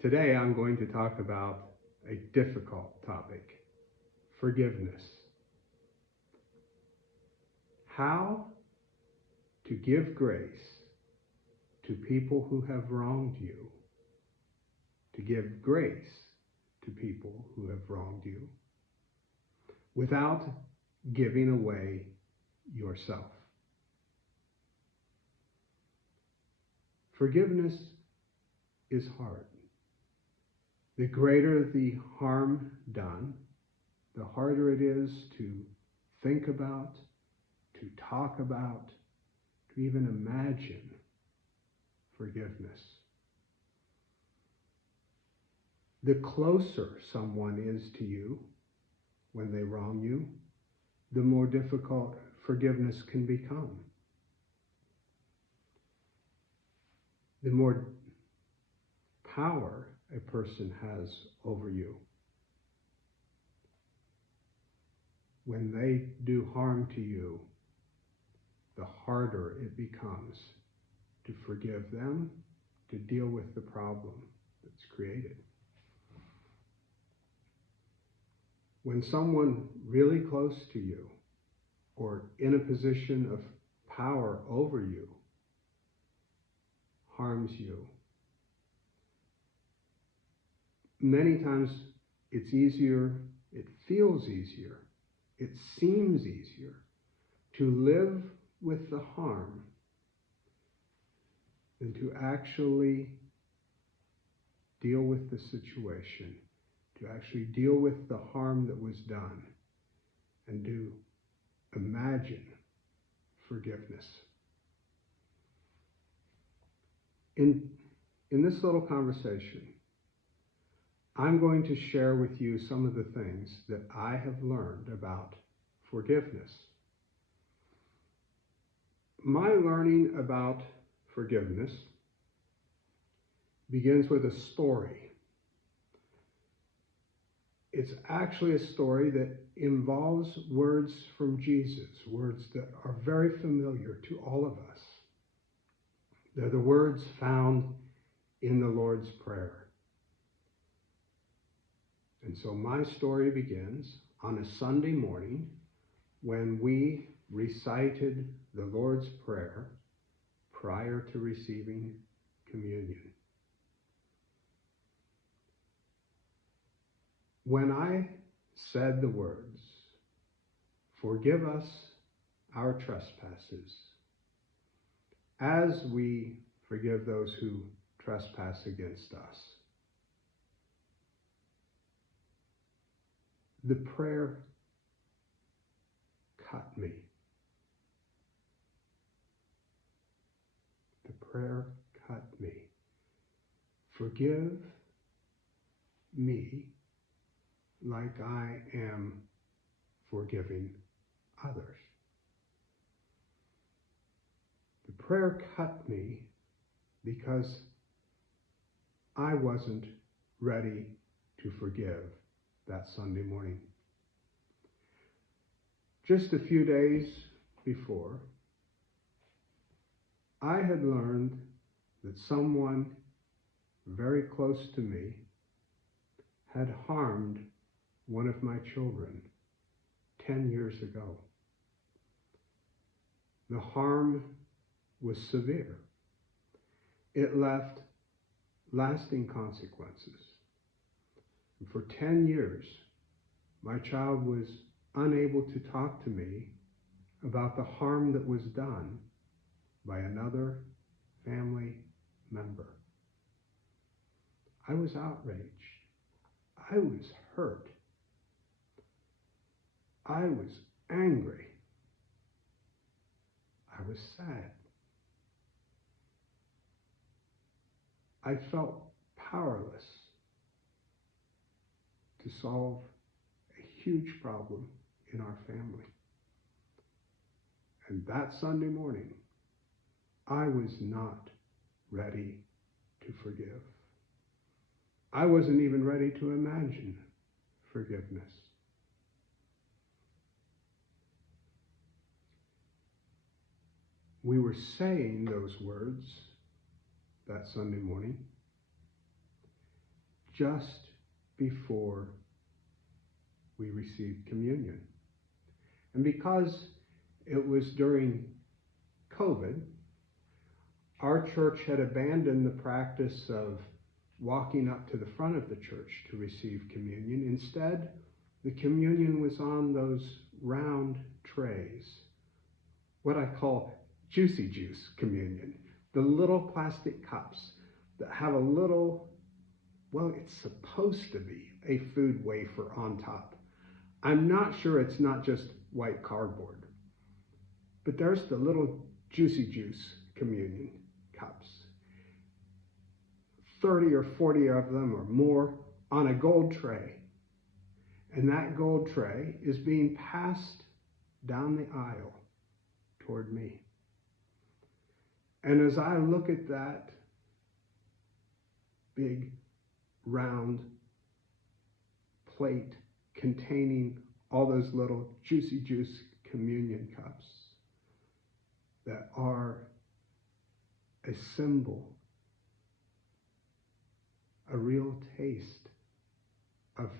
Today I'm going to talk about a difficult topic, forgiveness. How to give grace to people who have wronged you, to give grace to people who have wronged you without giving away yourself. Forgiveness is hard. The greater the harm done, the harder it is to think about, to talk about, to even imagine forgiveness. The closer someone is to you when they wrong you, the more difficult forgiveness can become. The more power a person has over you. When they do harm to you, the harder it becomes to forgive them, to deal with the problem that's created. When someone really close to you or in a position of power over you harms you, many times it's easier, it feels easier, it seems easier to live with the harm than to actually deal with the situation, to actually deal with the harm that was done, and to imagine forgiveness. In this little conversation, I'm going to share with you some of the things that I have learned about forgiveness. My learning about forgiveness begins with a story. It's actually a story that involves words from Jesus, words that are very familiar to all of us. They're the words found in the Lord's Prayer. And so my story begins on a Sunday morning when we recited the Lord's Prayer prior to receiving communion. When I said the words, "Forgive us our trespasses, as we forgive those who trespass against us," the prayer cut me. The prayer cut me. Forgive me like I am forgiving others. The prayer cut me because I wasn't ready to forgive that Sunday morning. Just a few days before, I had learned that someone very close to me had harmed one of my children 10 years ago. The harm was severe. It left lasting consequences. And for 10 years, my child was unable to talk to me about the harm that was done by another family member. I was outraged. I was hurt. I was angry. I was sad. I felt powerless to solve a huge problem in our family. And that Sunday morning, I was not ready to forgive. I wasn't even ready to imagine forgiveness. We were saying those words that Sunday morning, just before we received communion. And because it was during COVID, our church had abandoned the practice of walking up to the front of the church to receive communion. Instead, the communion was on those round trays, what I call juicy juice communion, the little plastic cups that have a little, well, it's supposed to be a food wafer on top. I'm not sure it's not just white cardboard, but there's the little juicy juice communion cups. 30 or 40 of them or more on a gold tray. And that gold tray is being passed down the aisle toward me. And as I look at that big round plate containing all those little juicy juice communion cups that are a symbol, a real taste of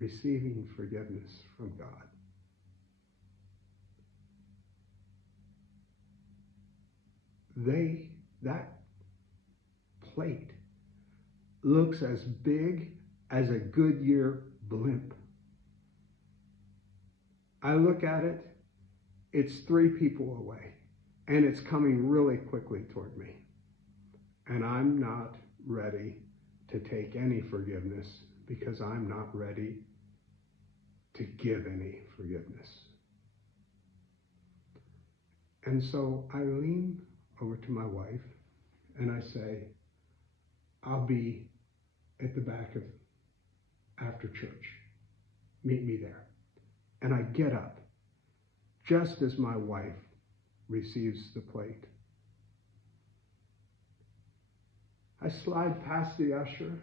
receiving forgiveness from God. That plate looks as big as a Goodyear blimp. I look at it, it's 3 people away, and it's coming really quickly toward me. And I'm not ready to take any forgiveness because I'm not ready to give any forgiveness. And so I lean over to my wife and I say, I'll be at the back of after church. Meet me there. And I get up just as my wife receives the plate. I slide past the usher.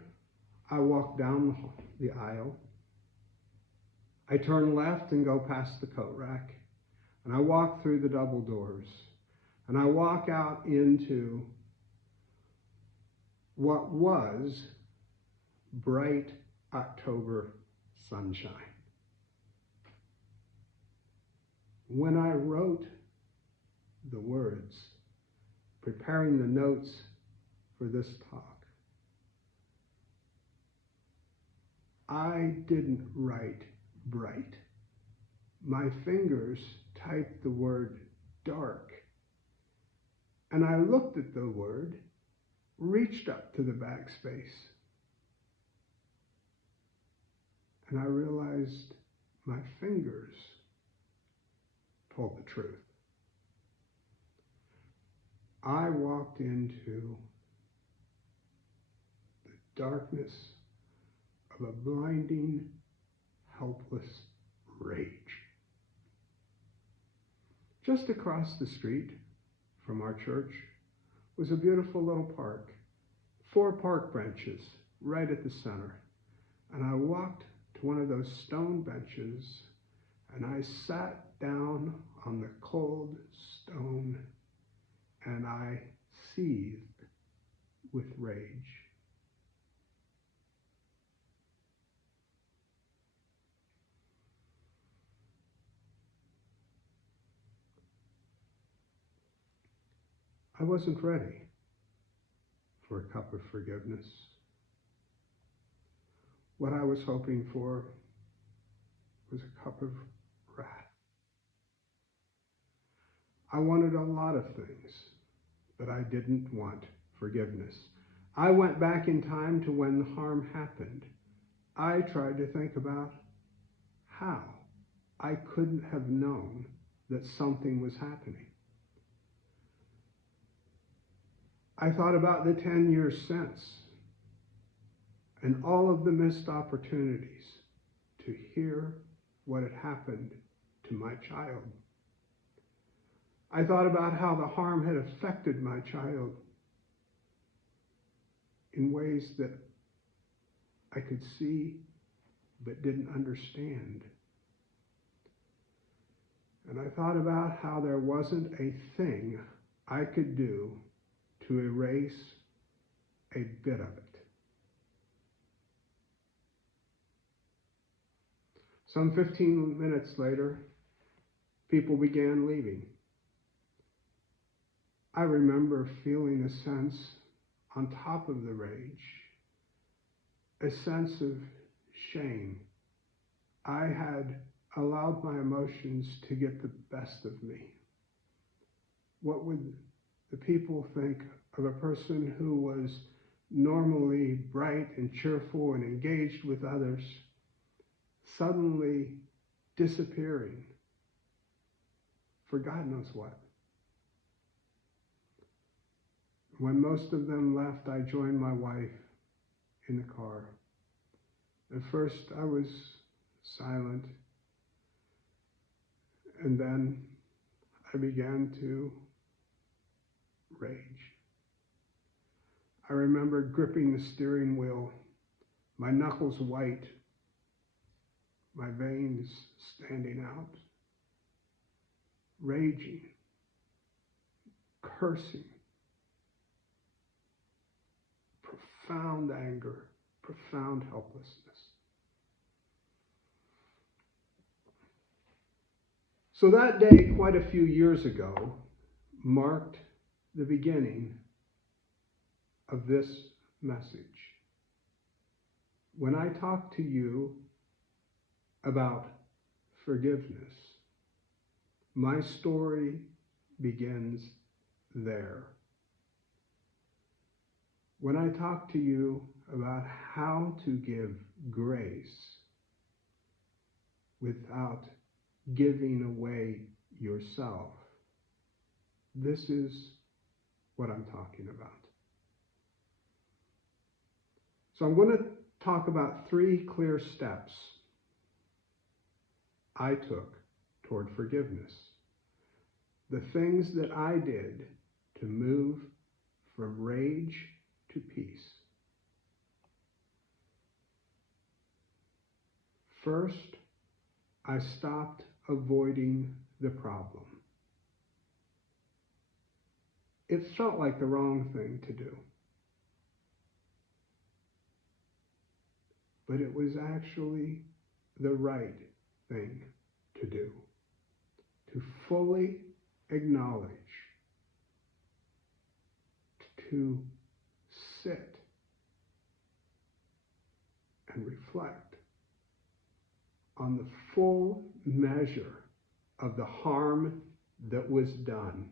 I walk down the aisle. I turn left and go past the coat rack. And I walk through the double doors. And I walk out into what was bright October sunshine. When I wrote the words, preparing the notes for this talk, I didn't write bright. My fingers typed the word dark. And I looked at the word, reached up to the backspace, and I realized my fingers told the truth. I walked into the darkness of a blinding, helpless rage. Just across the street from our church was a beautiful little park, 4 park benches right at the center. And I walked to one of those stone benches and I sat down on the cold stone and I seethed with rage. I wasn't ready for a cup of forgiveness. What I was hoping for was a cup of wrath. I wanted a lot of things, but I didn't want forgiveness. I went back in time to when the harm happened. I tried to think about how I couldn't have known that something was happening. I thought about the 10 years since and all of the missed opportunities to hear what had happened to my child. I thought about how the harm had affected my child in ways that I could see but didn't understand. And I thought about how there wasn't a thing I could do to erase a bit of it. Some 15 minutes later, people began leaving. I remember feeling a sense on top of the rage, a sense of shame. I had allowed my emotions to get the best of me. What would the people think of a person who was normally bright and cheerful and engaged with others, suddenly disappearing for God knows what? When most of them left, I joined my wife in the car. At first, I was silent, and then I began to rage. I remember gripping the steering wheel, my knuckles white, my veins standing out, raging, cursing, profound anger, profound helplessness. So that day, quite a few years ago, marked the beginning of this message. When I talk to you about forgiveness, my story begins there. When I talk to you about how to give grace without giving away yourself, this is what I'm talking about. So I'm going to talk about 3 clear steps I took toward forgiveness. The things that I did to move from rage to peace. First, I stopped avoiding the problem. It felt like the wrong thing to do. But it was actually the right thing to do. To fully acknowledge, to sit and reflect on the full measure of the harm that was done.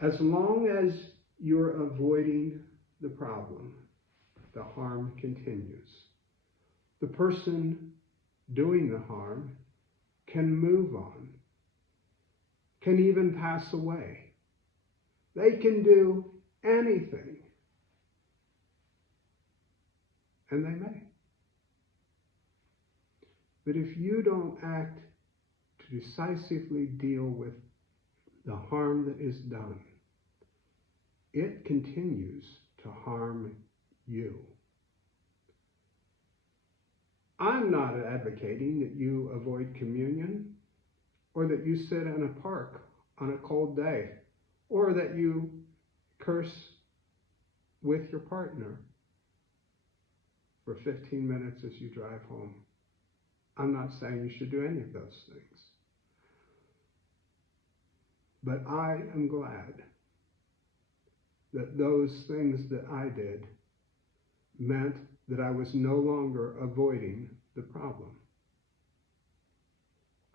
As long as you're avoiding the problem, the harm continues. The person doing the harm can move on, can even pass away. They can do anything, and they may. But if you don't act to decisively deal with the harm that is done, it continues to harm you. I'm not advocating that you avoid communion, or that you sit in a park on a cold day, or that you curse with your partner for 15 minutes as you drive home. I'm not saying you should do any of those things. But I am glad that those things that I did meant that I was no longer avoiding the problem.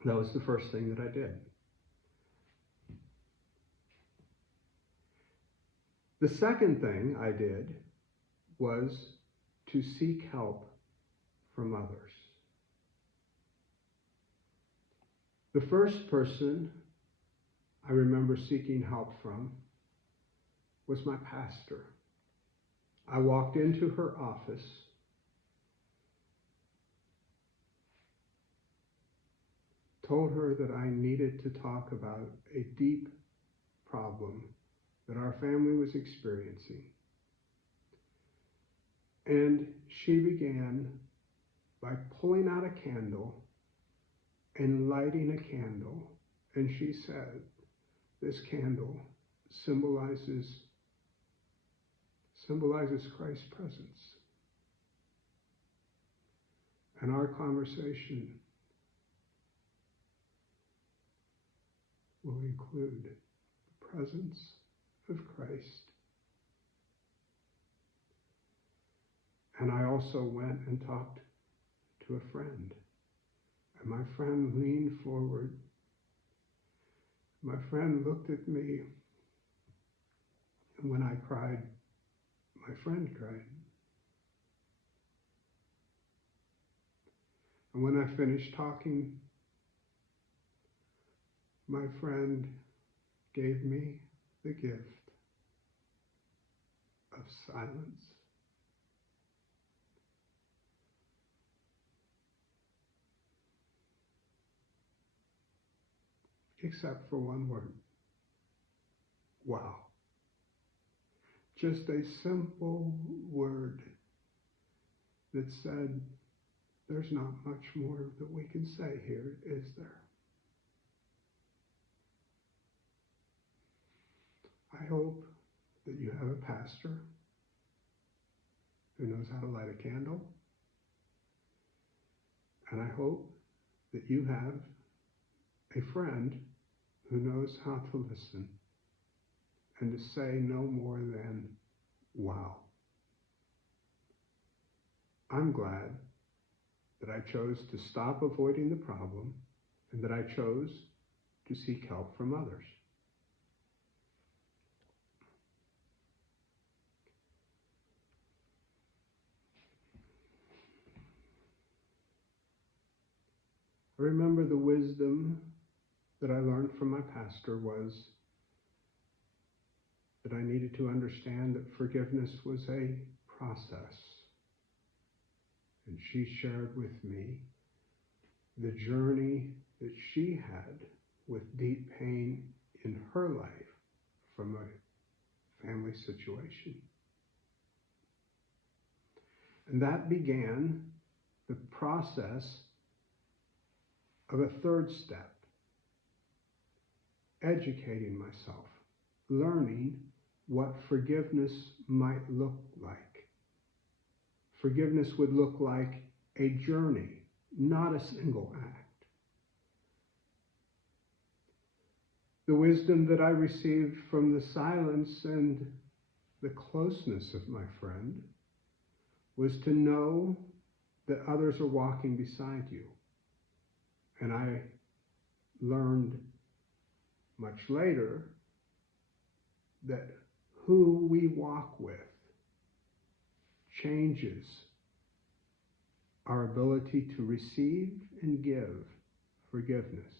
That was the first thing that I did. The second thing I did was to seek help from others. The first person I remember seeking help from was my pastor. I walked into her office, told her that I needed to talk about a deep problem that our family was experiencing. And she began by pulling out a candle and lighting a candle. And she said, this candle symbolizes Christ's presence. And our conversation will include the presence of Christ. And I also went and talked to a friend. And my friend leaned forward. My friend looked at me. And when I cried, my friend cried. And when I finished talking, my friend gave me the gift of silence. Except for one word. Wow. Just a simple word that said, there's not much more that we can say here, is there? I hope that you have a pastor who knows how to light a candle. And I hope that you have a friend who knows how to listen and to say no more than, wow. I'm glad that I chose to stop avoiding the problem and that I chose to seek help from others. I remember the wisdom that I learned from my pastor was that I needed to understand that forgiveness was a process. And she shared with me the journey that she had with deep pain in her life from a family situation. And that began the process of a third step, educating myself, learning what forgiveness might look like. Forgiveness would look like a journey, not a single act. The wisdom that I received from the silence and the closeness of my friend was to know that others are walking beside you. And I learned much later that who we walk with changes our ability to receive and give forgiveness.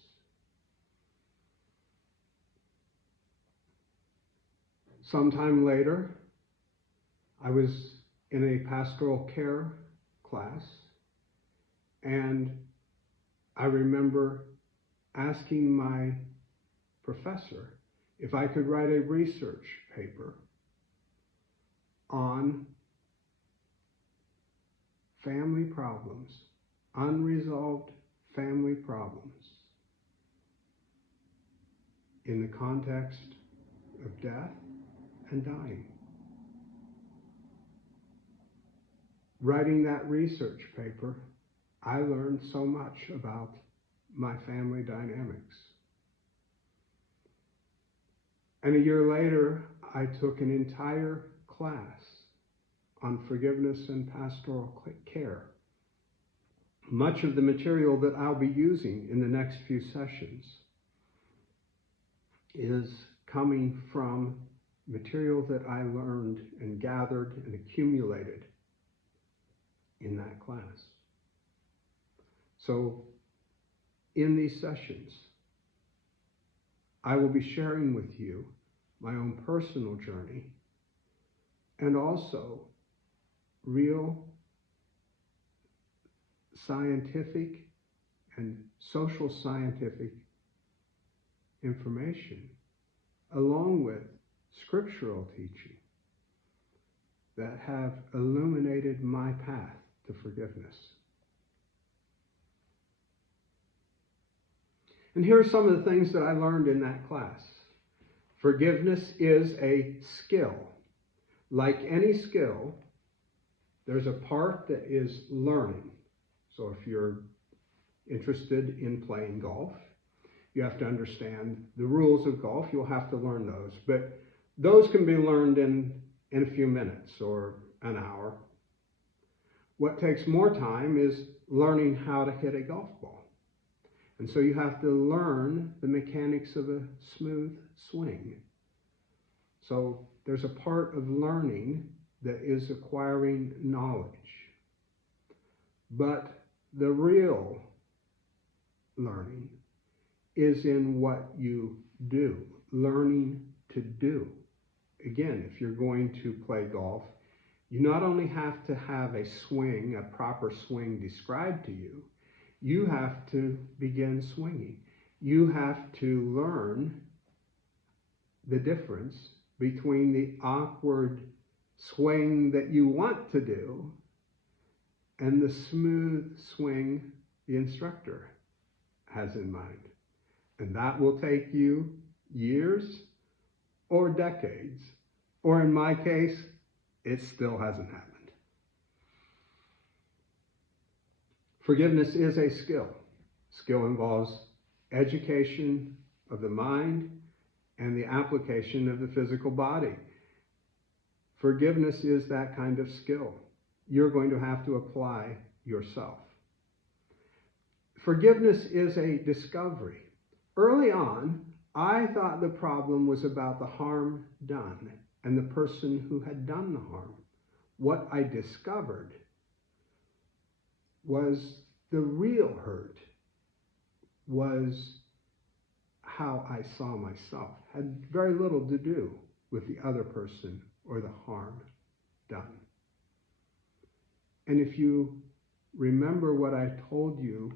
Sometime later, I was in a pastoral care class, and I remember asking my professor if I could write a research paper on family problems, unresolved family problems in the context of death and dying. Writing that research paper, I learned so much about my family dynamics. And a year later, I took an entire class on forgiveness and pastoral care. Much of the material that I'll be using in the next few sessions is coming from material that I learned and gathered and accumulated in that class. So in these sessions, I will be sharing with you my own personal journey and also real scientific and social scientific information, along with scriptural teaching that have illuminated my path to forgiveness. And here are some of the things that I learned in that class. Forgiveness is a skill. Like any skill, there's a part that is learning. So if you're interested in playing golf, you have to understand the rules of golf. You'll have to learn those. But those can be learned in a few minutes or an hour. What takes more time is learning how to hit a golf ball. And so you have to learn the mechanics of a smooth swing. So there's a part of learning that is acquiring knowledge. But the real learning is in what you do, learning to do. Again, if you're going to play golf, you not only have to have a swing, a proper swing described to you, you have to begin swinging. You have to learn the difference between the awkward swing that you want to do and the smooth swing the instructor has in mind. And that will take you years or decades, or in my case, it still hasn't happened. Forgiveness is a skill. Skill involves education of the mind and the application of the physical body. Forgiveness is that kind of skill. You're going to have to apply yourself. Forgiveness is a discovery. Early on, I thought the problem was about the harm done and the person who had done the harm. What I discovered was the real hurt was how I saw myself. Had very little to do with the other person or the harm done. And if you remember what I told you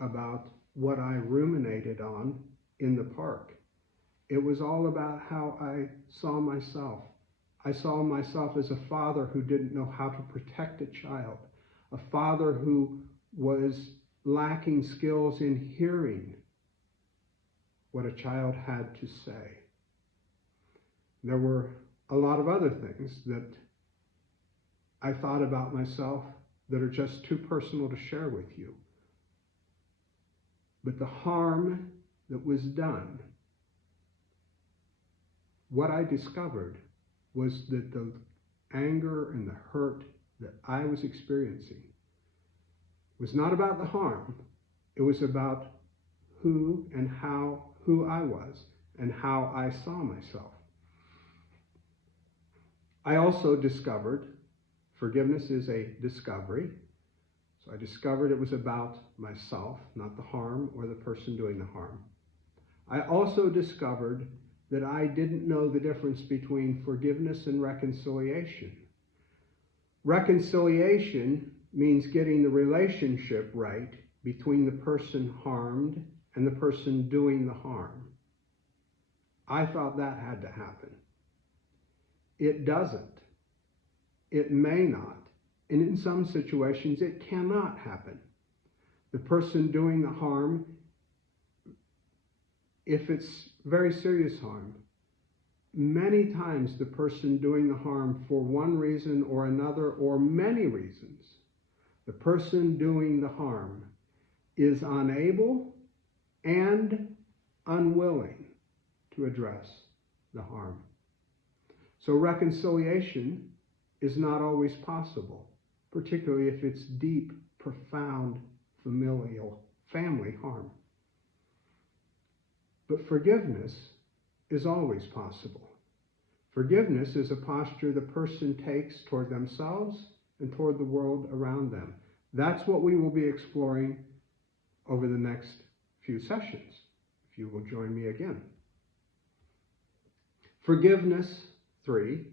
about what I ruminated on in the park, it was all about how I saw myself. I saw myself as a father who didn't know how to protect a child, a father who was lacking skills in hearing what a child had to say. There were a lot of other things that I thought about myself that are just too personal to share with you. But the harm that was done, what I discovered was that the anger and the hurt that I was experiencing was not about the harm. It was about who I was and how I saw myself. I also discovered forgiveness is a discovery. So I discovered it was about myself, not the harm or the person doing the harm. I also discovered that I didn't know the difference between forgiveness and reconciliation. Reconciliation means getting the relationship right between the person harmed and the person doing the harm. I thought that had to happen. It doesn't. It may not. And in some situations, it cannot happen. The person doing the harm, if it's very serious harm, many times the person doing the harm for one reason or another or many reasons, the person doing the harm is unable and unwilling to address the harm. So reconciliation is not always possible, particularly if it's deep, profound, familial, family harm. But forgiveness is always possible. Forgiveness is a posture the person takes toward themselves and toward the world around them. That's what we will be exploring over the next few sessions, if you will join me again. Forgiveness, 3.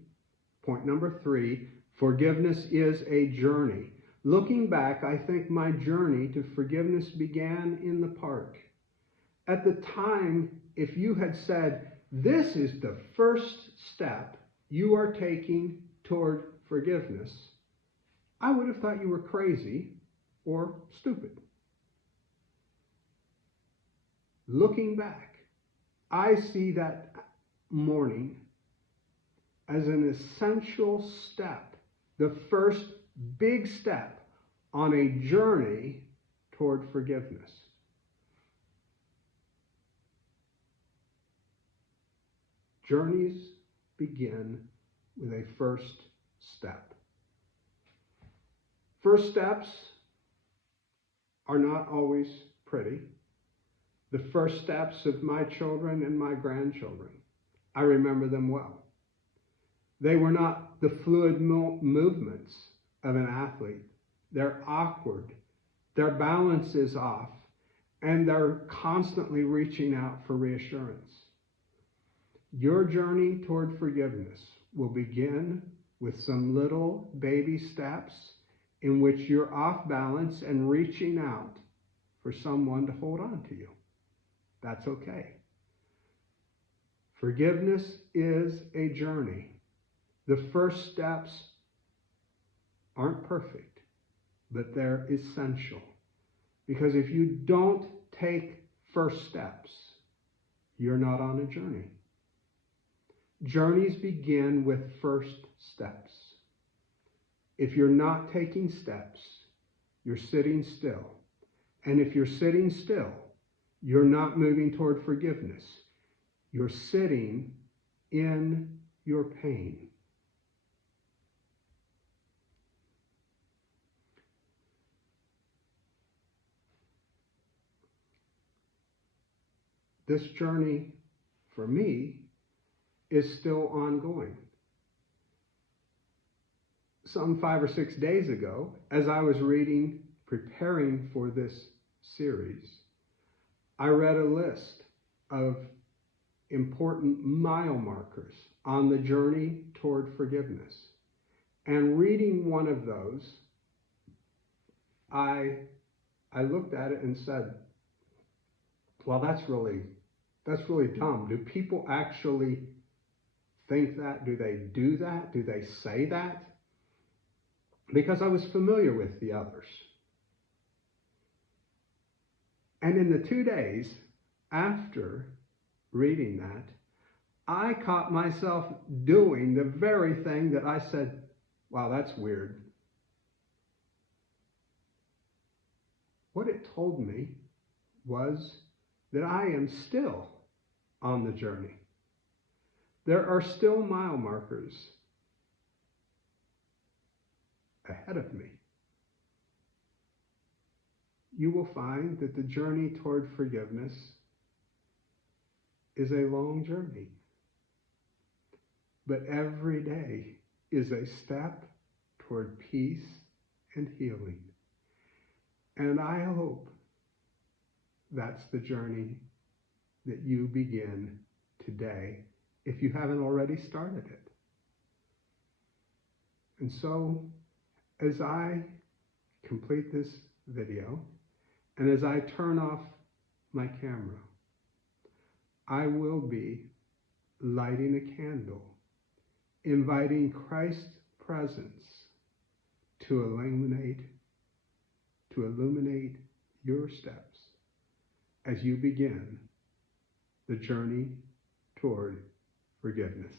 Point number 3, forgiveness is a journey. Looking back, I think my journey to forgiveness began in the park. At the time, if you had said, this is the first step you are taking toward forgiveness, I would have thought you were crazy or stupid. Looking back, I see that morning as an essential step, the first big step on a journey toward forgiveness. Journeys begin with a first step. First steps are not always pretty. The first steps of my children and my grandchildren, I remember them well. They were not the fluid movements of an athlete. They're awkward. Their balance is off, and they're constantly reaching out for reassurance. Your journey toward forgiveness will begin with some little baby steps in which you're off balance and reaching out for someone to hold on to you. That's okay. Forgiveness is a journey. The first steps aren't perfect, but they're essential. Because if you don't take first steps, you're not on a journey. Journeys begin with first steps. If you're not taking steps, you're sitting still. And if you're sitting still, you're not moving toward forgiveness. You're sitting in your pain. This journey, for me, is still ongoing. Some 5 or 6 days ago, as I was preparing for this series, I read a list of important mile markers on the journey toward forgiveness. And reading one of those, I looked at it and said, well, that's really dumb. Do people actually think that? Do they do that? Do they say that? Because I was familiar with the others. And in the 2 days after reading that, I caught myself doing the very thing that I said, wow, that's weird. What it told me was that I am still on the journey. There are still mile markers ahead of me. You will find that the journey toward forgiveness is a long journey. But every day is a step toward peace and healing. And I hope that's the journey that you begin today, if you haven't already started it. And so, as I complete this video, and as I turn off my camera, I will be lighting a candle, inviting Christ's presence to illuminate your steps as you begin the journey toward forgiveness.